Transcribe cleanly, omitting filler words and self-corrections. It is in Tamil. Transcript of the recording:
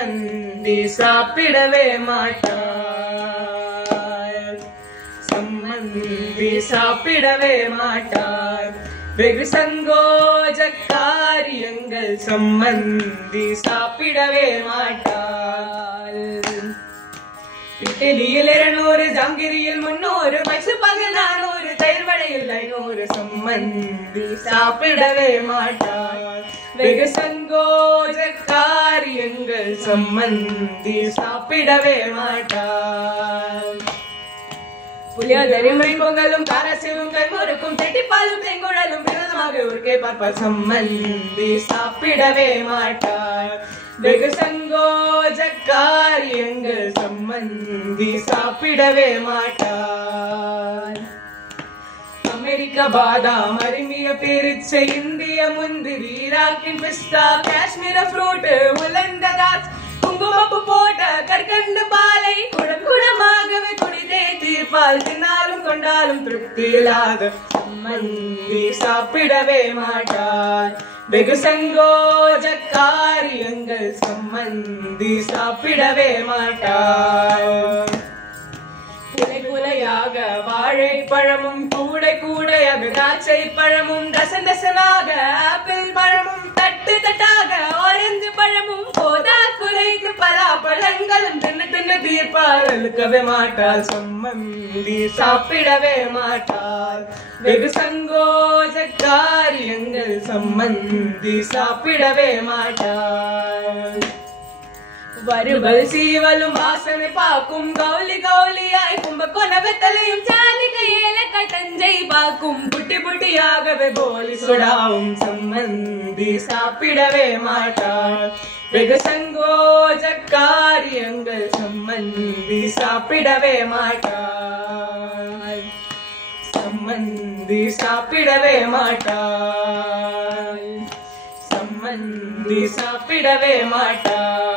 சம்மந்தி சாப்பிடவே மாட்டார். சம்மந்தி சாப்பிடவே மாட்டார். வெகு சங்கோஜக்காரியங்கள் சம்மந்தி சாப்பிடவே மாட்டார். இட்டலியில் 200, ஜாங்கிரியில் 300, மைசூர்பாகு 400, தயிர் வடையில் 500 சம்மந்தி சாப்பிடவே மாட்டார். வெகு சங்கோஜக்காரியங்கள் சம்மந்தி சாப்பிடவே மாட்டார். புளியோதரை பொங்கலும் காரசேவும் கைமுறுக்கும் தெட்டிப்பாலும் தேங்குழலும் விரோதமாக ஊருக்கே பார்ப்பார் சம்மந்தி சாப்பிடவே மாட்டார். வெகு சங்கோஜக்காரியங்கள் சம்மந்தி சாப்பிடவே மாட்டார். அமெரிக்க பாதாம், அருமிய பேரிச்சை, இந்திய முந்திரி, ஈராக்கின் பிஸ்தா, காஷ்மீர ஃப்ரூட், உலர்ந்த திராட்சை, குங்குமப்பு போட்ட கற்கண்டு பாலை குடம் குடமாகவே குடித்தே தீர்ப்பால். தின்னாலும் கொண்டாலும் திருப்தி இல்லாத சம்மந்தி சாப்பிடவே மாட்டார். வெகு சங்கோஜக்காரியங்கள் சம்மந்தி சாப்பிடவே மாட்டார். குலை குலையாக வாழைப்பழமும், கூடை கூடையாக திராட்சை பழமும், டசன் டசனாக ஆப்பிள் பழமும், தட்டு தட்டாக ஆரஞ்சு பழமும், போதா குறைக்கு பலாப்பழங்களும் தின்னு தின்னு தீர்ப்பால். அழுக்கவே மாட்டாள் சம்மந்தி சாப்பிடவே மாட்டாள். வெகு சங்கோஜக்காரியங்கள் சம்மந்தி சாப்பிடவே மாட்டாள். வறுவல் சீவலும் வாசனை பாக்கும், கௌலி கௌலியாய் கும்பகோண வெத்தலையும், சாலிகை ஏலக்காய் தஞ்சை பாக்கும், புட்டி புட்டியாகவே போலி சுடாவும் சம்மந்தி சாப்பிடவே மாட்டார். வெகு சங்கோஜக்காரியங்கள் சம்மந்தி சாப்பிடவே மாட்டார். சம்மந்தி சாப்பிடவே மாட்டார். சம்மந்தி சாப்பிடவே மாட்டார்.